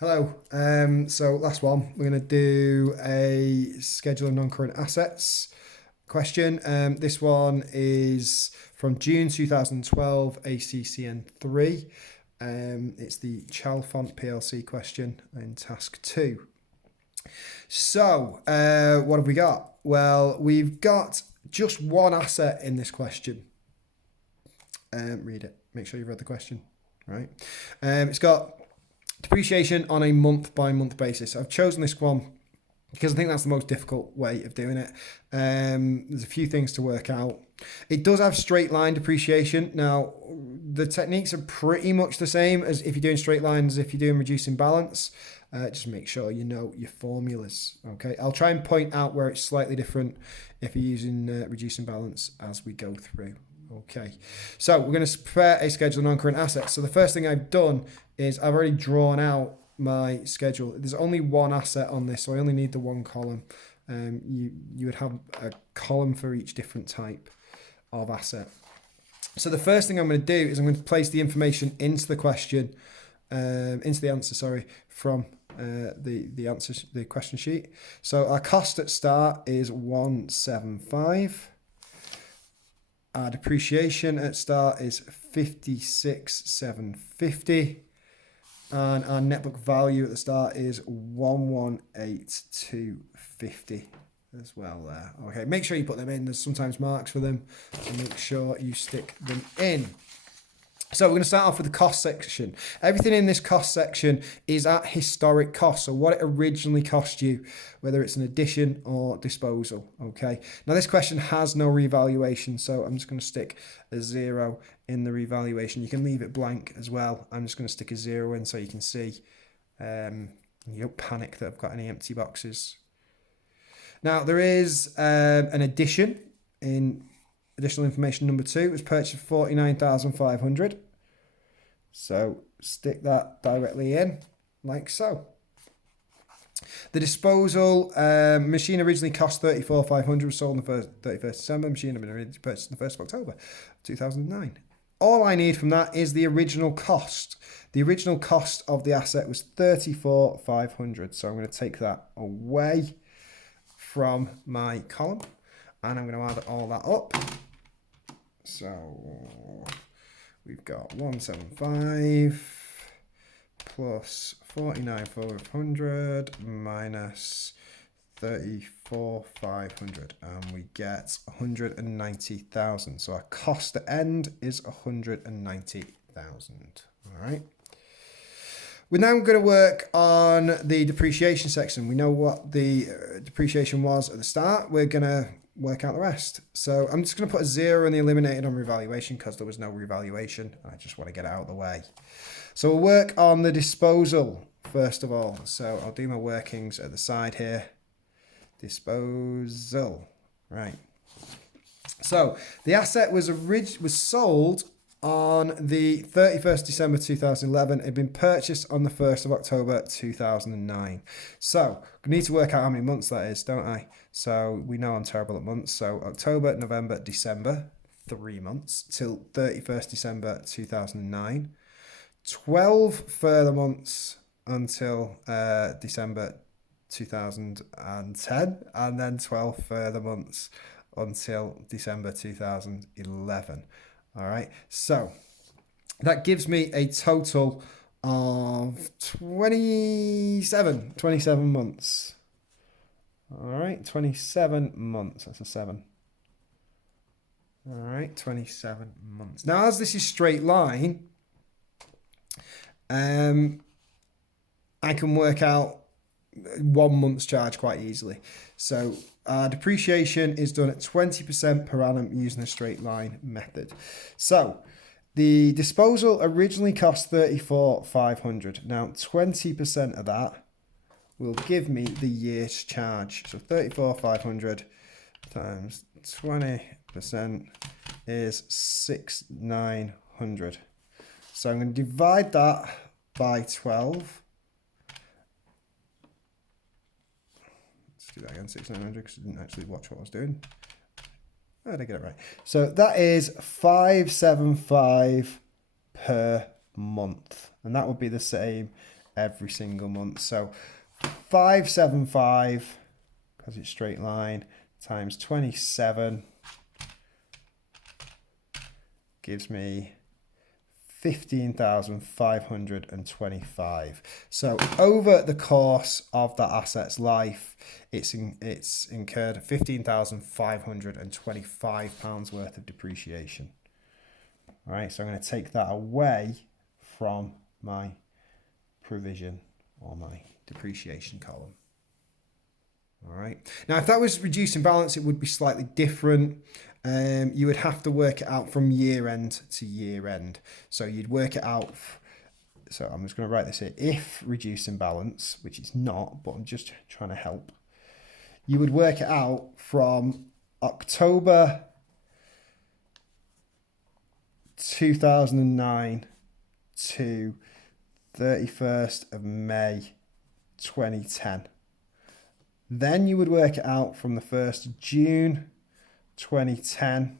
Hello. So last one, we're going to do a schedule of non-current assets question. This one is from June 2012, ACCN 3. It's the Chalfont PLC question in task 2. So what have we got? Well, we've got just one asset in this question. Read it. Make sure you've read the question. Right. It's got depreciation on a month-by-month basis. I've chosen this one because I think that's the most difficult way of doing it. There's a few things to work out. It does have straight line depreciation. Now, the techniques are pretty much the same as if you're doing straight lines, if you're doing reducing balance. Just make sure you know your formulas. Okay, I'll try and point out where it's slightly different if you're using reducing balance as we go through. Okay, so we're going to prepare a schedule of non-current assets. So the first thing I've done is I've already drawn out my schedule. There's only one asset on this, so I only need the one column. You would have a column for each different type of asset. So the first thing I'm going to do is I'm going to place the information into the question, into the answer, sorry, from the question sheet. So our cost at start is 175. Our depreciation at start is 56,750. And our net book value at the start is 118,250 as well there. Okay, make sure you put them in. There's sometimes marks for them, so make sure you stick them in. So we're going to start off with the cost section. Everything in this cost section is at historic cost. So what it originally cost you, whether it's an addition or disposal. Okay. Now this question has no revaluation. So I'm just going to stick a 0 in the revaluation. You can leave it blank as well. I'm just going to stick a 0 in so you can see. You don't panic that I've got any empty boxes. Now there is an addition in additional information number 2. It was purchased for 49,500. So stick that directly in like so. The disposal machine originally cost 34,500. Was sold on the 31st December. Machine had been purchased on the 1st of October 2009. All I need from that is the original cost. The original cost of the asset was 34,500. So I'm going to take that away from my column and I'm going to add all that up. So we've got 175 plus 49,500 minus 34,500 and we get 190,000. So our cost at end is 190,000. All right. We're now going to work on the depreciation section. We know what the depreciation was at the start. We're going to work out the rest. So I'm just going to put a 0 in the eliminated on revaluation because there was no revaluation. I just want to get it out of the way. So we'll work on the disposal first of all. So I'll do my workings at the side here. Disposal. Right. So the asset was sold on the 31st December 2011. It had been purchased on the 1st of October 2009. So I need to work out how many months that is, don't I? So we know I'm terrible at months. So October, November, December, 3 months till 31st December 2009. 12 further months until December 2010. And then 12 further months until December 2011. All right, so that gives me a total of 27 months. All right, 27 months. That's a 7. All right, 27 months. Now, as this is straight line, I can work out 1 month's charge quite easily. So our depreciation is done at 20% per annum using the straight line method. So the disposal originally cost 34,500. Now 20% of that will give me the year's charge. So 34,500 times 20% is 6,900. So I'm going to divide that by 12. Do that again, 6,900, because I didn't actually watch what I was doing. Oh, did I get it right? So that is 575 per month. And that would be the same every single month. So 575, because it's straight line, times 27 gives me 15,525. So over the course of that asset's life, it's incurred £15,525 worth of depreciation. All right, so I'm going to take that away from my provision or my depreciation column. All right. Now, if that was reducing balance, it would be slightly different. You would have to work it out from year end to year end. So you'd work it out. So I'm just going to write this here. If reducing balance, which it's not, but I'm just trying to help, you would work it out from October 2009 to 31st of May 2010. Then you would work it out from the 1st of June 2010,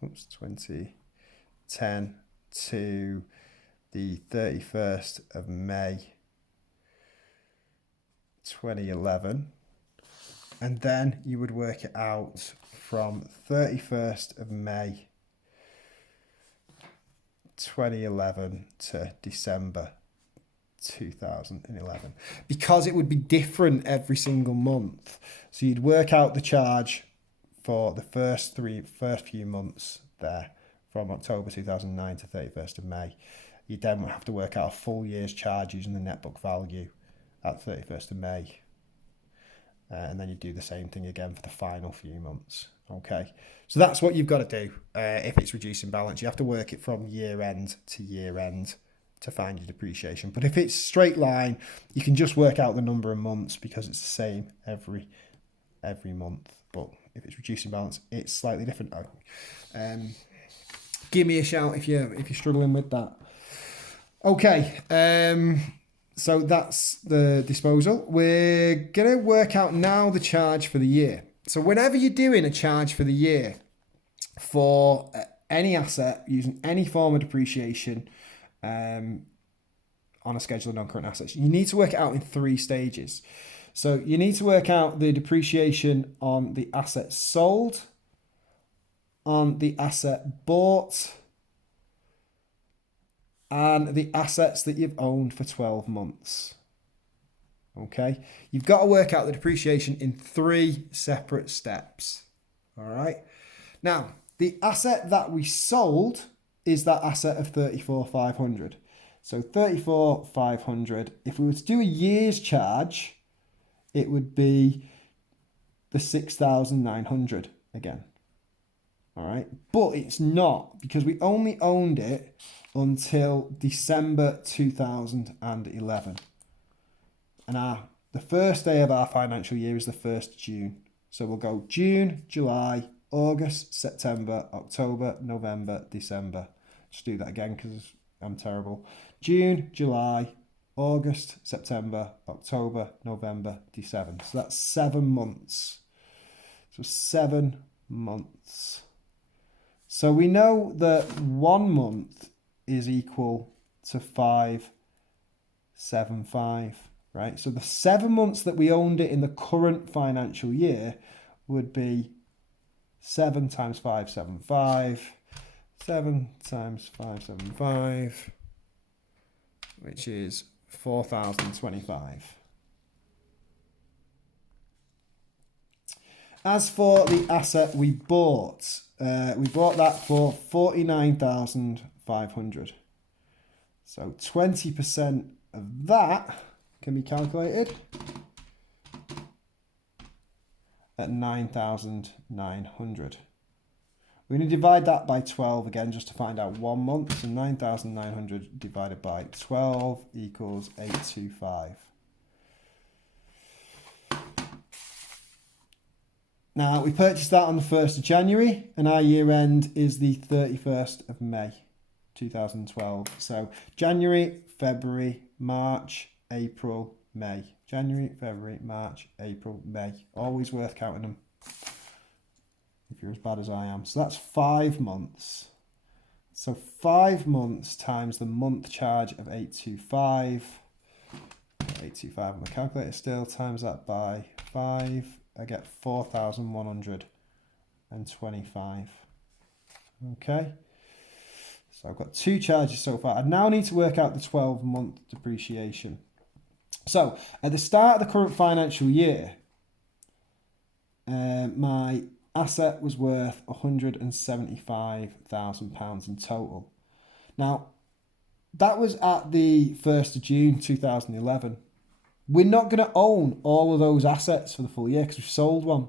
2010 to the 31st of May 2011. And then you would work it out from 31st of May 2011 to December 2011, because it would be different every single month. So you'd work out the charge for the first few months there, from October 2009 to 31st of May. You then have to work out a full year's charge using the net book value at 31st of May. And then you do the same thing again for the final few months. Okay, so that's what you've got to do if it's reducing balance. You have to work it from year end to year end to find your depreciation. But if it's straight line, you can just work out the number of months because it's the same every month. But if it's reducing balance, it's slightly different. Give me a shout if you're struggling with that. Okay, so that's the disposal. We're gonna work out now the charge for the year. So whenever you're doing a charge for the year for any asset using any form of depreciation on a schedule of non-current assets, you need to work it out in 3 stages. So you need to work out the depreciation on the asset sold, on the asset bought, and the assets that you've owned for 12 months. Okay, you've got to work out the depreciation in 3 separate steps. All right. Now, the asset that we sold is that asset of 34,500. So 34,500. If we were to do a year's charge, it would be the 6,900 again. All right, but it's not, because we only owned it until December 2011. And the first day of our financial year is the 1st of June. So we'll go June, July, August, September, October, November, December. Just do that again because I'm terrible. June, July, August, September, October, November, December. So that's 7 months. So 7 months. So we know that 1 month is equal to 575. Right, so the 7 months that we owned it in the current financial year would be 7 times 575, 7 times 575, which is 4,025. As for the asset we bought that for 49,500. So 20% of that can be calculated at 9,900. We're going to divide that by 12 again just to find out 1 month. So 9,900 divided by 12 equals 825. Now, we purchased that on the 1st of January and our year end is the 31st of May 2012. So January, February, March, April, May. January, February, March, April, May. Always worth counting them if you're as bad as I am. So that's 5 months. So 5 months times the month charge of 825 825 on the calculator still, times that by 5, I get 4,125. Okay, so I've got 2 charges so far. I now need to work out the 12-month depreciation. So at the start of the current financial year, my asset was worth £175,000 in total. Now, that was at the 1st of June 2011. We're not going to own all of those assets for the full year because we've sold one.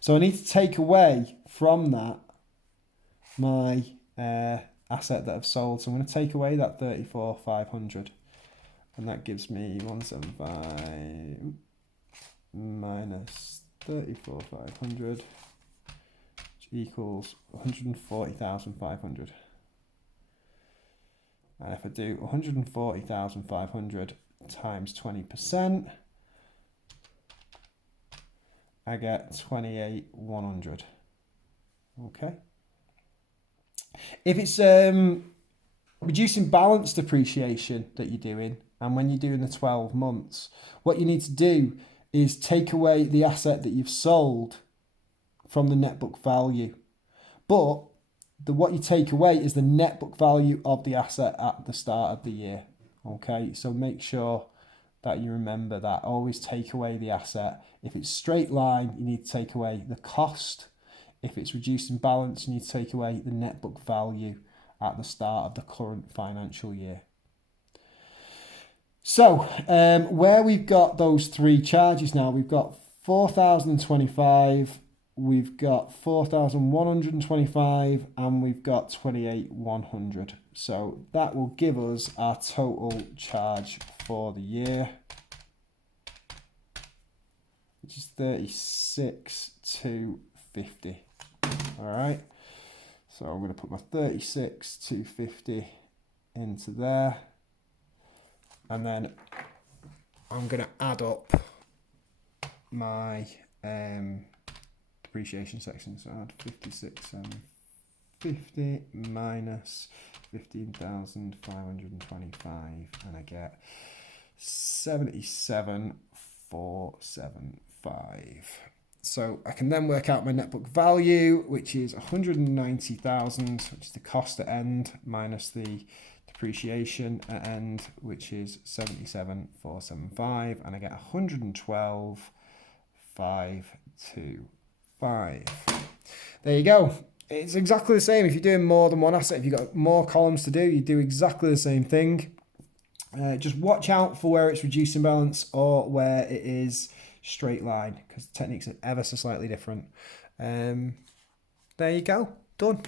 So I need to take away from that my asset that I've sold. So I'm going to take away that 34,500. And that gives me 175 minus 34,500, which equals 140,500. And if I do 140,500 times 20%, I get 28,100. Okay. If it's reducing balance depreciation that you're doing, and when you're doing the 12 months, what you need to do is take away the asset that you've sold from the net book value. But what you take away is the net book value of the asset at the start of the year. Okay, so make sure that you remember that. Always take away the asset. If it's straight line, you need to take away the cost. If it's reducing balance, you need to take away the net book value at the start of the current financial year. So where we've got those 3 charges now, we've got 4,025, we've got 4,125, and we've got 28,100. So that will give us our total charge for the year, which is 36,250. All right. So I'm going to put my 36,250 into there. And then I'm going to add up my depreciation section. So add 56,750 minus 15,525, and I get 77,475. So I can then work out my net book value, which is 190,000, which is the cost at end minus the depreciation at end, which is 77,475, and I get 112,525. There you go. It's exactly the same. If you're doing more than one asset, if you've got more columns to do, you do exactly the same thing. Just watch out for where it's reducing balance or where it is straight line, because the techniques are ever so slightly different. There you go. Done.